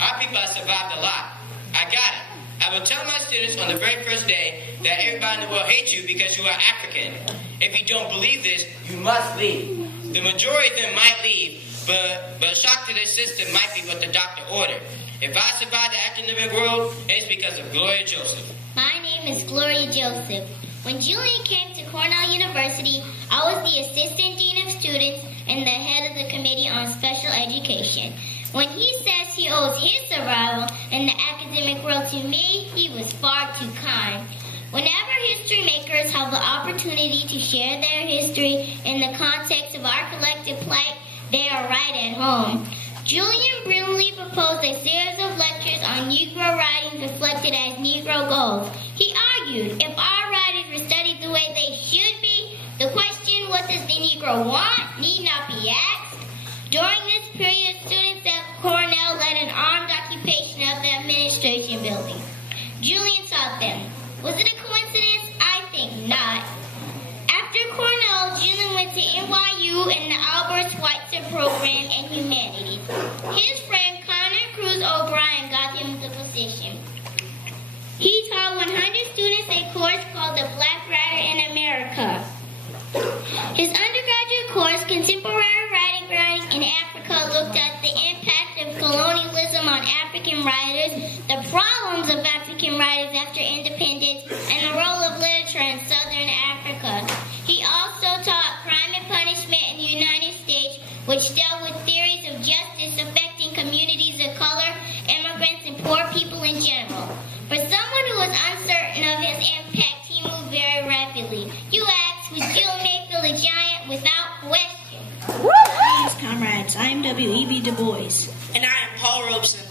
Our people have survived a lot. I got it. I will tell my students on the very first day that everybody in the world hates you because you are African. If you don't believe this, you must leave. The majority of them might leave, but a shock to their system might be what the doctor ordered. If I survive the academic world, it's because of Gloria Joseph. My name is Gloria Joseph. When Julian came to Cornell University, I was the assistant dean of students and the head of the committee on special education. When he says he owes his survival in the academic world to me, he was far too kind. Whenever history makers have the opportunity to share their history in the context of our collective plight, they are right at home. Julian brilliantly proposed a series of lectures on Negro writings reflected as Negro goals. He argued, if our writings were studied the way they should be, the question, what does the Negro want, need not be asked. During this period, students at Cornell led an armed occupation of the administration building. Julian taught them. Was it a coincidence? I think not. After Cornell, Julian went to NYU and the Albert Schweitzer program in humanities. His friend Connor Cruz O'Brien got him the position. He taught 100 students a course called the Black Writer in America. His undergraduate course, Contemporary Writing in Africa, looked at the impact of colonialism on African writers, the problems of African writers after independence, and the role of literature in Southern Africa. He also taught Crime and Punishment in the United States, which dealt with theories of justice affecting communities of color, immigrants, and poor people in general. For someone who was uncertain of his impact, he moved very rapidly. You asked, was Julian Mayfield a giant? Without question. Greetings, comrades. I am W.E.B. Du Bois. And I am Paul Robeson.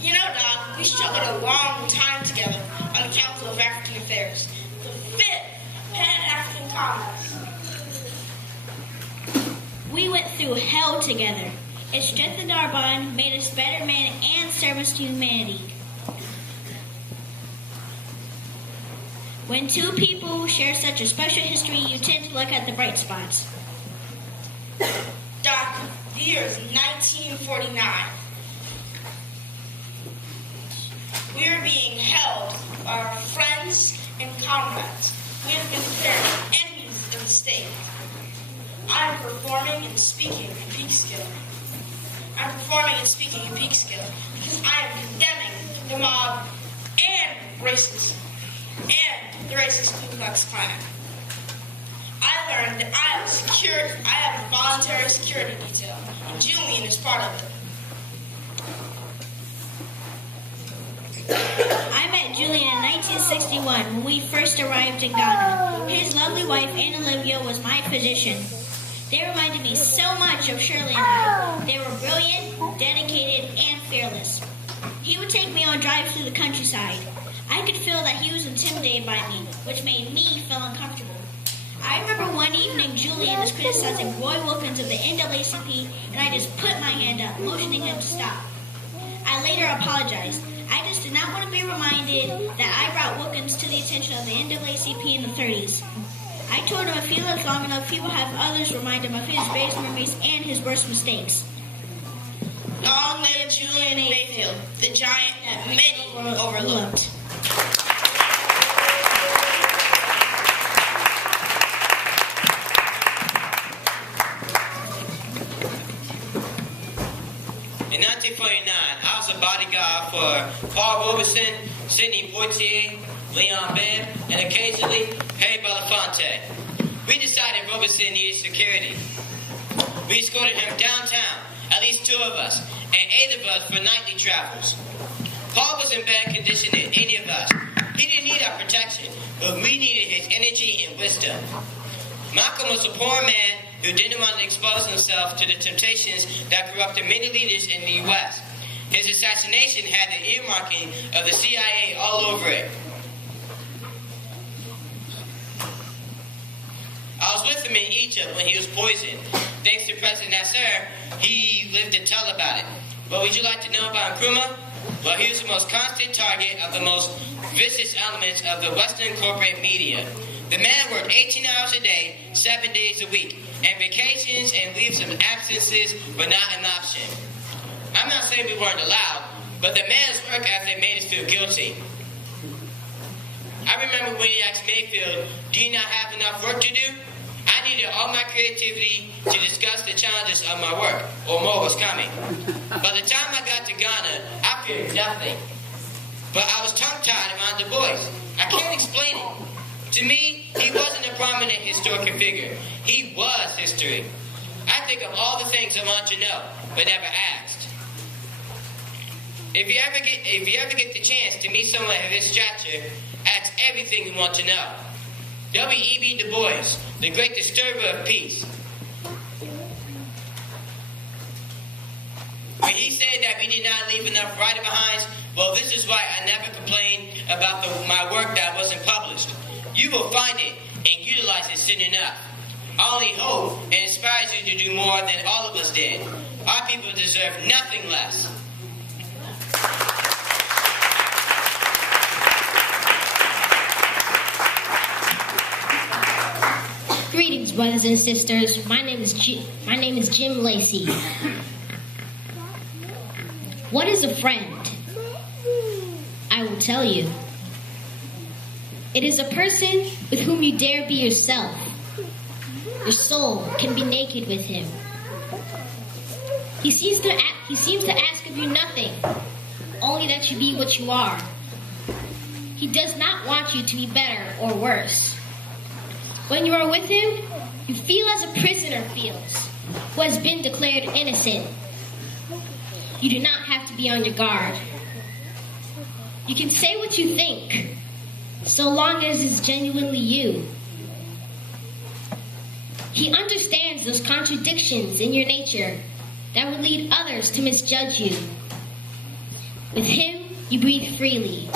You know, Doc, we struggled a long time together on the Council of African Affairs, the 5th Pan-African Congress. We went through hell together. It strengthened our bond, made us better men, and service to humanity. When two people share such a special history, you tend to look at the bright spots. Doc, the year is 1949. We are being held by our friends and comrades. We have been declared enemies of the state. I am performing and speaking in Peekskill. I'm performing and speaking in Peekskill because I am condemning the mob and racism and the racist Ku Klux Klan. I learned that I have a voluntary security detail, and Julian is part of it. I met Julian in 1961 when we first arrived in Ghana. His lovely wife, Anna Olivia, was my physician. They reminded me so much of Shirley and I. They were brilliant, dedicated, and fearless. He would take me on drives through the countryside. I could feel that he was intimidated by me, which made me feel uncomfortable. I remember one evening Julian was criticizing Roy Wilkins of the NAACP, and I just put my hand up, motioning him to stop. I later apologized. I just did not want to be reminded that I brought Wilkins to the attention of the NAACP in the 30s. I told him if he lives long enough, he will have others remind him of his greatest memories and his worst mistakes. Long live Julian Mayfield, the giant that many overlooked. In 1949, I was a bodyguard for Paul Robeson, Sidney Poitier, Leon Bibb, and occasionally Harry Belafonte. We decided Robeson needed security. We escorted him downtown, at least 2 of us, and 8 of us for nightly travels. Paul was in bad condition than any of us. He didn't need our protection, but we needed his energy and wisdom. Malcolm was a poor man who didn't want to expose himself to the temptations that corrupted many leaders in the U.S. His assassination had the earmarking of the CIA all over it. I was with him in Egypt when he was poisoned. Thanks to President Nasser, he lived to tell about it. What would you like to know about Nkrumah? Well, he was the most constant target of the most vicious elements of the Western corporate media. The man worked 18 hours a day, 7 days a week, and vacations and leaves of absences were not an option. I'm not saying we weren't allowed, but the man's work ethic made us feel guilty. I remember when he asked Mayfield, "Do you not have enough work to do?" I needed all my creativity to discuss the challenges of my work, or more was coming. By the time I got to Ghana, I feared nothing. But I was tongue-tied around Du Bois. I can't explain it. To me, he wasn't a prominent historical figure. He was history. I think of all the things I want to know, but never asked. If you ever get the chance to meet someone of his stature, ask everything you want to know. W.E.B. Du Bois, the great disturber of peace. When he said that we did not leave enough writing behinds, well, this is why I never complained about my work that wasn't published. You will find it and utilize it soon enough. I only hope and inspires you to do more than all of us did. Our people deserve nothing less. Greetings, brothers and sisters. My name is Jim Lacey. What is a friend? I will tell you. It is a person with whom you dare be yourself. Your soul can be naked with him. He seems to ask of you nothing, only that you be what you are. He does not want you to be better or worse. When you are with him, you feel as a prisoner feels, who has been declared innocent. You do not have to be on your guard. You can say what you think, so long as it's genuinely you. He understands those contradictions in your nature that would lead others to misjudge you. With him, you breathe freely.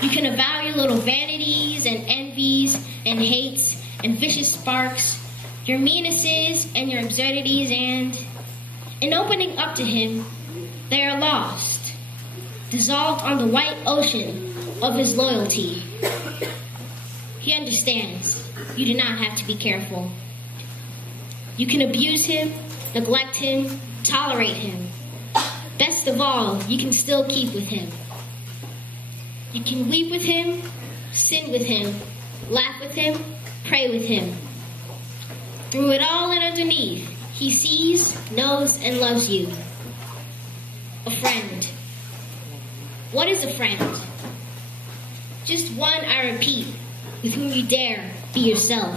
You can avow your little vanities and envies and hates and vicious sparks, your meannesses and your absurdities, and in opening up to him, they are lost, dissolved on the white ocean of his loyalty. He understands. You do not have to be careful. You can abuse him, neglect him, tolerate him. Best of all, you can still keep with him. You can weep with him, sin with him, laugh with him, pray with him. Through it all and underneath, he sees, knows, and loves you. A friend. What is a friend? Just one, I repeat, with whom you dare be yourself.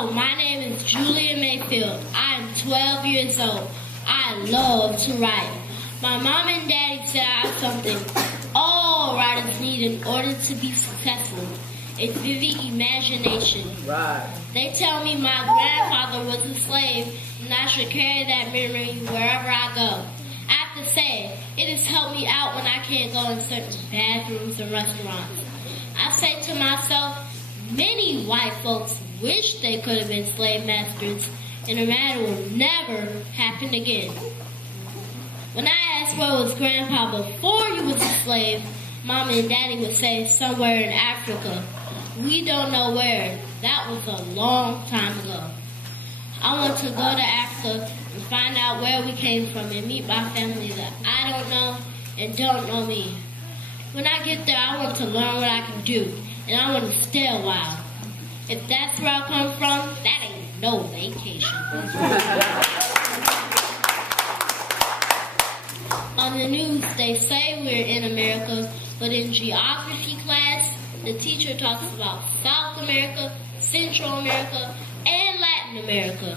Hello, my name is Julian Mayfield. I am 12 years old. I love to write. My mom and daddy said I have something all writers need in order to be successful. It's vivid imagination. Right. They tell me my grandfather was a slave and I should carry that memory wherever I go. I have to say, it has helped me out when I can't go in certain bathrooms and restaurants. I say to myself, many white folks wish they could have been slave masters, and the matter will never happen again. When I asked where was Grandpa before he was a slave, Mom and Daddy would say somewhere in Africa. We don't know where. That was a long time ago. I want to go to Africa and find out where we came from and meet my family that I don't know and don't know me. When I get there, I want to learn what I can do, and I want to stay a while. If that's where I come from, that ain't no vacation. On the news, they say we're in America, but in geography class, the teacher talks about South America, Central America, and Latin America.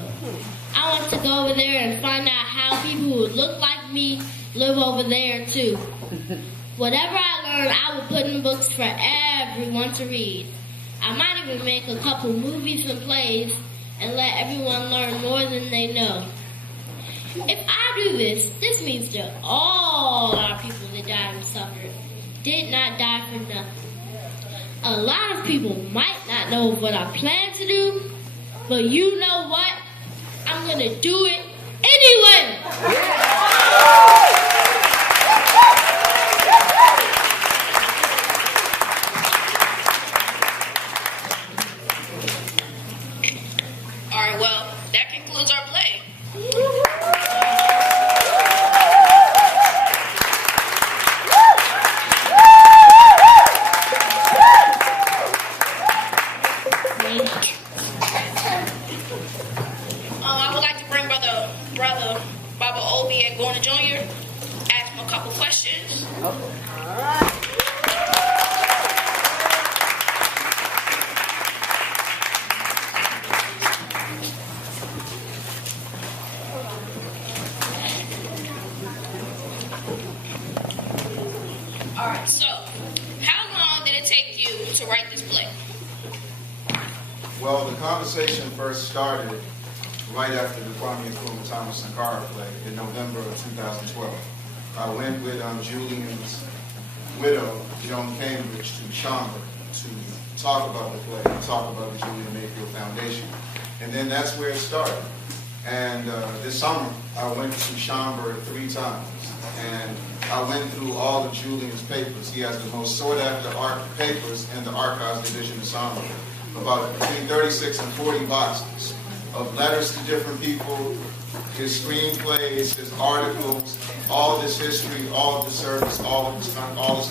I want to go over there and find out how people who look like me live over there too. Whatever I learn, I will put in books for everyone to read. I might even make a couple movies and plays and let everyone learn more than they know. If I do this, this means that all our people that died and suffered did not die for nothing. A lot of people might not know what I plan to do, but you know what? I'm going to do it anyway! All right, well, that concludes our play. I would like to bring brother Baba Obi and Gordon Jr. Ask him a couple questions. All right, so how long did it take you to write this play? Well, the conversation first started right after the Kwame Nkrumah Thomas Sankara play in November of 2012. I went with Julian's widow, Joan Cambridge, to Chambers to talk about the play, to talk about the Julian Mayfield Foundation. And then that's where it started. And this summer, I went to Chambers 3 times. And I went through all of Julian's papers. He has the most sought-after papers in the Archives Division of Chambers. About between 36 and 40 boxes of letters to different people, his screenplays, his articles, all this history, all of the service, all his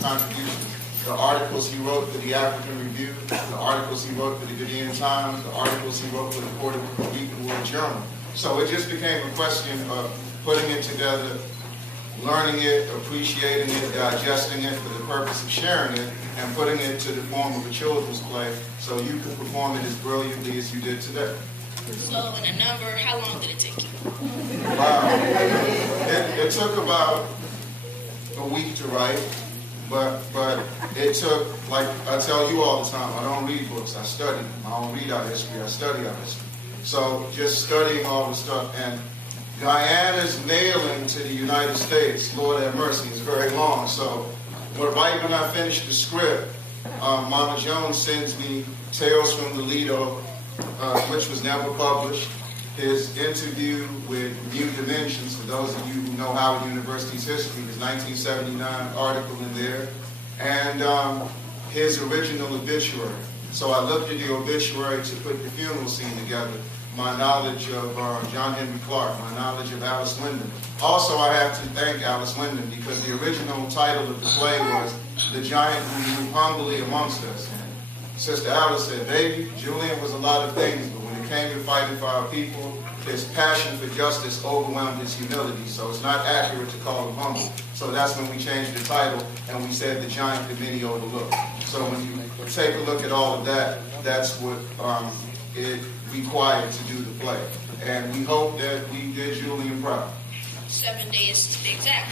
contributions. The articles he wrote for the African Review, the articles he wrote for the Guyana Times, the articles he wrote for the Puerto Rican World Journal. So it just became a question of putting it together, learning it, appreciating it, digesting it for the purpose of sharing it, and putting it to the form of a children's play so you can perform it as brilliantly as you did today. So in a number, how long did it take you? Wow. It took about a week to write, but it took, like I tell you all the time, I don't read books, I study them. I don't read our history, I study our history. So just studying all the stuff, and Guyana's mailing to the United States, Lord have mercy, is very long. So right when I finished the script, Mama Jones sends me Tales from the Lido, which was never published, his interview with New Dimensions, for those of you who know Howard University's history, his 1979 article in there, and his original obituary. So I looked at the obituary to put the funeral scene together, my knowledge of John Henry Clark, my knowledge of Alice Wendell. Also, I have to thank Alice Wendell because the original title of the play was The Giant Who Moved Humbly Amongst Us. And Sister Alice said, baby, Julian was a lot of things, but when it came to fighting for our people, his passion for justice overwhelmed his humility, so it's not accurate to call him humble. So that's when we changed the title and we said The Giant That Many Overlooked. So when you take a look at all of that, that's what it be quiet to do the play. And we hope that we did Julian proud. 7 days to be exact.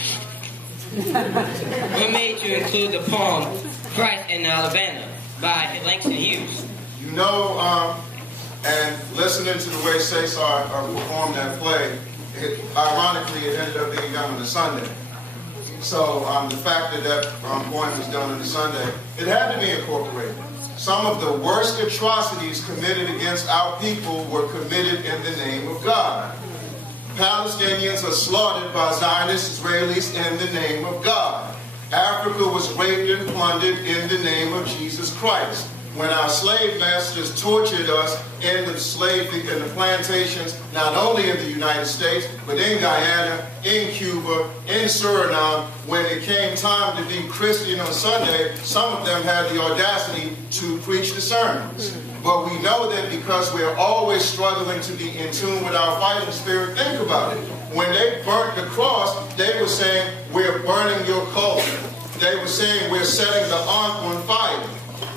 What made you include the poem Christ in Alabama by Langston Hughes? You know, and listening to the way Cesar performed that play, ironically, it ended up being done on a Sunday. So the fact that that poem was done on a Sunday, it had to be incorporated. Some of the worst atrocities committed against our people were committed in the name of God. Palestinians are slaughtered by Zionist Israelis in the name of God. Africa was raped and plundered in the name of Jesus Christ. When our slave masters tortured us in the plantations, not only in the United States, but in Guyana, in Cuba, in Suriname, when it came time to be Christian on Sunday, some of them had the audacity to preach the sermons. But we know that because we're always struggling to be in tune with our fighting spirit, think about it. When they burnt the cross, they were saying, we're burning your culture. They were saying, we're setting the ark on fire.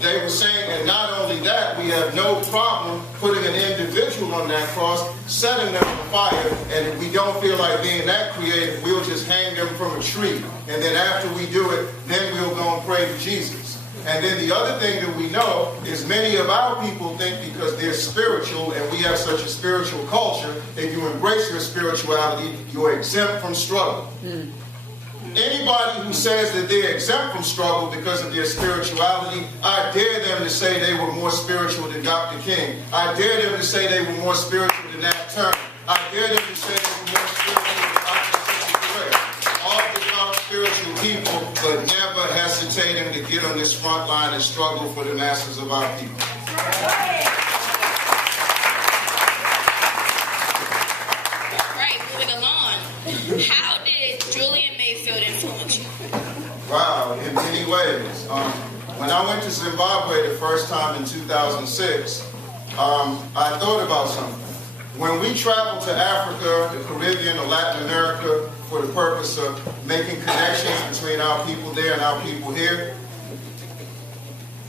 They were saying, and not only that, we have no problem putting an individual on that cross, setting them on fire, and if we don't feel like being that creative, we'll just hang them from a tree. And then after we do it, then we'll go and pray to Jesus. And then the other thing that we know is many of our people think because they're spiritual and we have such a spiritual culture, if you embrace your spirituality, you're exempt from struggle. Anybody who says that they're exempt from struggle because of their spirituality, I dare them to say they were more spiritual than Dr. King. I dare them to say they were more spiritual than Nat Turner. I dare them to say they were more spiritual than Dr. All devout spiritual people, but never hesitating to get on this front line and struggle for the masses of our people. Right, moving along. How did Julian Mayfield influence you? Wow, in many ways. When I went to Zimbabwe the first time in 2006, I thought about something. When we travel to Africa, the Caribbean, or Latin America for the purpose of making connections between our people there and our people here,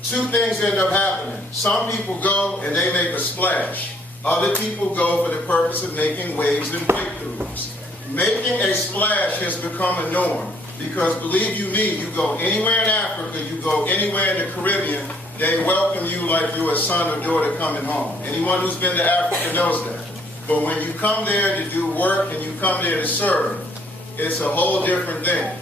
two things end up happening. Some people go and they make a splash. Other people go for the purpose of making waves and breakthroughs. Making a splash has become a norm because, believe you me, you go anywhere in Africa, you go anywhere in the Caribbean, they welcome you like you're a son or daughter coming home. Anyone who's been to Africa knows that. But when you come there to do work and you come there to serve, it's a whole different thing.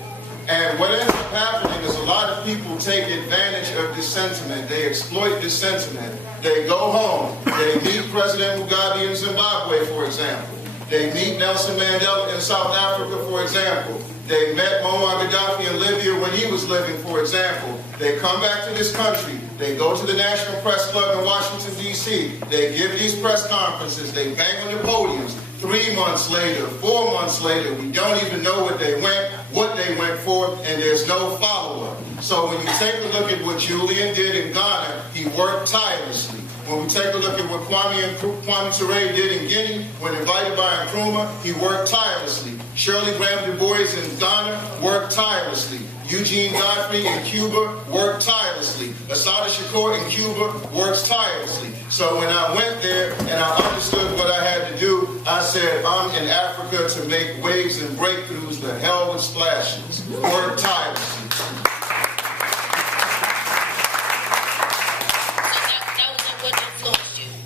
And what ends up happening is a lot of people take advantage of this sentiment. They exploit this sentiment. They go home. They meet President Mugabe in Zimbabwe, for example. They meet Nelson Mandela in South Africa, for example. They met Muammar Gaddafi in Libya when he was living, for example. They come back to this country. They go to the National Press Club in Washington, D.C. They give these press conferences. They bang on the podiums. 3 months later, 4 months later, we don't even know what they went for, and there's no follow-up. So when you take a look at what Julian did in Ghana, he worked tirelessly. When we take a look at what Kwame Ture did in Guinea, when invited by Nkrumah, he worked tirelessly. Shirley Graham Du Bois in Ghana worked tirelessly. Eugene Godfrey in Cuba worked tirelessly. Assata Shakur in Cuba works tirelessly. So when I went there and I understood what I had to do, I said, I'm in Africa to make waves and breakthroughs, the hell with splashes. Work tirelessly.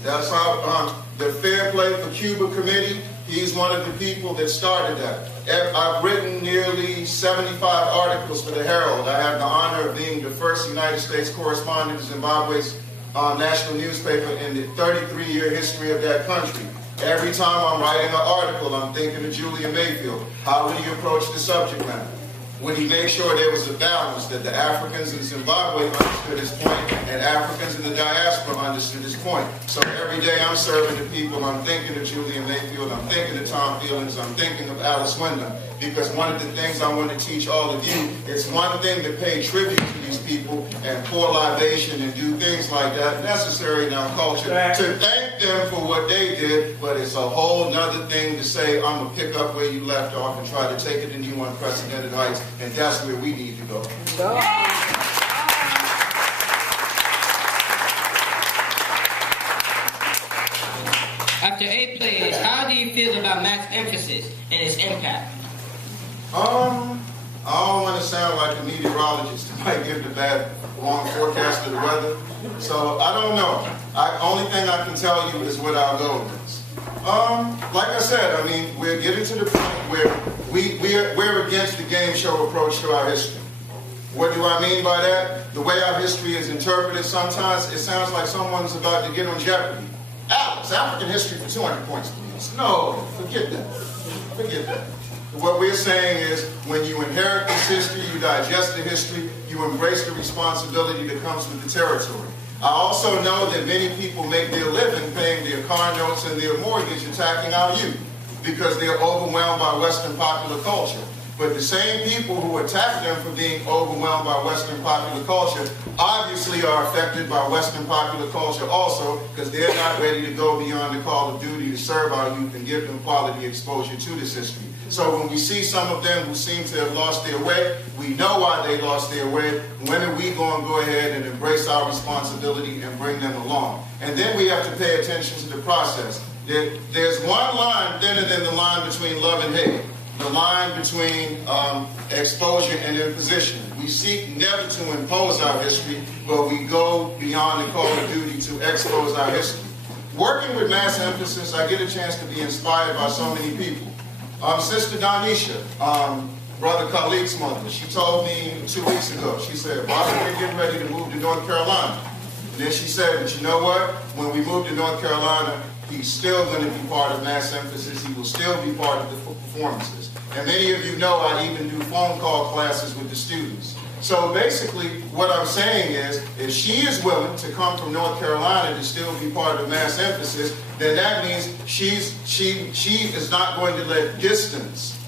That's how the Fair Play for Cuba Committee, he's one of the people that started that. I've written nearly 75 articles for the Herald. I have the honor of being the first United States correspondent of Zimbabwe's national newspaper in the 33-year history of that country. Every time I'm writing an article, I'm thinking of Julian Mayfield. How would he approach the subject matter? Would he make sure there was a balance, that the Africans in Zimbabwe understood his point and Africans in the diaspora understood his point? So every day I'm serving the people, I'm thinking of Julian Mayfield, I'm thinking of Tom Feelings, I'm thinking of Alice Wendell. Because one of the things I want to teach all of you, it's one thing to pay tribute to these people and pour libation and do things like that, necessary in our culture, to thank them for what they did, but it's a whole nother thing to say, I'm going to pick up where you left off and try to take it to new unprecedented heights, and that's where we need to go. After 8 plays, how do you feel about mass emphasis and its impact? I don't want to sound like a meteorologist who might give the bad, wrong forecast of the weather. So I don't know. Only thing I can tell you is what our goal is. Like I said, I mean, we're getting to the point where we're against the game show approach to our history. What do I mean by that? The way our history is interpreted, sometimes it sounds like someone's about to get on Jeopardy. Alice, African history for 200 points, please. No, forget that. Forget that. What we're saying is, when you inherit this history, you digest the history, you embrace the responsibility that comes with the territory. I also know that many people make their living paying their car notes and their mortgage attacking our youth because they're overwhelmed by Western popular culture. But the same people who attack them for being overwhelmed by Western popular culture obviously are affected by Western popular culture also, because they're not ready to go beyond the call of duty to serve our youth and give them quality exposure to this history. So when we see some of them who seem to have lost their way, we know why they lost their way. When are we going to go ahead and embrace our responsibility and bring them along? And then we have to pay attention to the process. There's one line thinner than the line between love and hate. The line between exposure and imposition. We seek never to impose our history, but we go beyond the call of duty to expose our history. Working with mass emphasis, I get a chance to be inspired by so many people. Sister Donisha, Brother Khalid's mother, she told me 2 weeks ago, she said, Bobby, we're getting ready to move to North Carolina. And then she said, but you know what? When we move to North Carolina, he's still going to be part of mass emphasis. He will still be part of the performances. And many of you know I even do phone call classes with the students. So basically, what I'm saying is, if she is willing to come from North Carolina to still be part of mass emphasis, then that means she is not going to let distance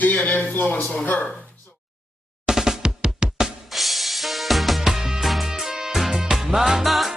be an influence on her. Mama